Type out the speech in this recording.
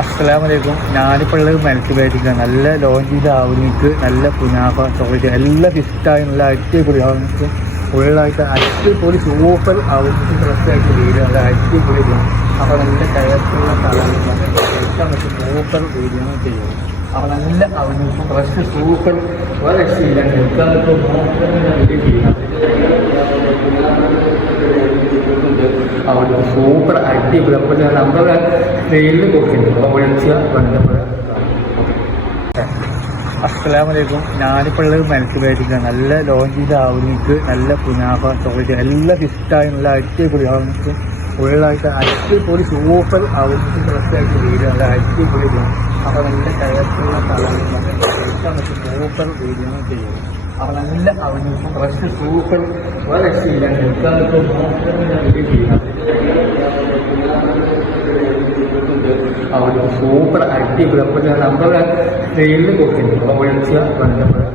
അസ്സലാമലൈക്കും. ഞാനിപ്പോൾ ഉള്ളത് മെൽക്ക് ബേക്കിലാണ്. നല്ല ലോഞ്ച് ചെയ്ത ആവുനിക്ക് നല്ല കുനാഫ ചോക്ലേറ്റ് എല്ലാം ഇഷ്ടമായി. നല്ല അടിപൊളി ആവുനിക്ക് ഫുള്ളായിട്ട് അടിപൊളി സൂപ്പർ ആവുനിക്ക് ഫ്രഷായിട്ട് വീഡിയോ നല്ല അടിപൊളി ചെയ്യണം. അപ്പോൾ നല്ല ടയർക്കുള്ള കളറിലാണ് കഴിക്കാൻ പറ്റും. സൂപ്പർ വീഡിയോ ചെയ്യും. അപ്പോൾ നല്ല ആവുനിക്ക് ഫ്രഷ് സൂപ്പർ ഒരു രക്ഷയില്ല. നിൽക്കാനൊക്കെ വീഡിയോ ചെയ്യണം. അവിടെ സൂപ്പർ അടിപൊളി. അപ്പോൾ നമ്മുടെ ട്രെയിനിൽ കൊടുക്കുന്നുണ്ട്. അപ്പോൾ വിളിച്ച് ബന്ധപ്പെടുക. അസ്സലാമലൈക്കും. ഞാനിപ്പോൾ ഉള്ളത് മെൽക്ക് ബേക്കിലാണ്. നല്ല ലോഞ്ച് ചെയ്ത ആവുനിക്ക് നല്ല കുനാഫ ചോക്ലേറ്റ് എല്ലാം ഇഷ്ടമായി. നല്ല അടിപൊളി ആവുനിക്ക് ഫുള്ളായിട്ട് അടിപൊളി സൂപ്പർ ആവുനിക്ക് ഫ്രഷായിട്ട് വീഡിയോ നല്ല അടിപൊളി ചെയ്യണം. അപ്പോൾ നല്ല ടയർക്കുള്ള കളറിലാണ് കഴിക്കാൻ പറ്റും. സൂപ്പർ വീഡിയോ ചെയ്യും. അപ്പോൾ നല്ല ആവുനിക്ക് ഫ്രഷ് സൂപ്പർ ഒരു രക്ഷയില്ല. നിൽക്കാനൊക്കെ വീഡിയോ ചെയ്യണം. അവിടെ സൂപ്പർ അടിപൊളി. അപ്പോൾ നമ്മുടെ ട്രെയിനിൽ കൊടുക്കുന്നുണ്ട്. അപ്പോൾ വിളിച്ച് ബന്ധപ്പെടുക.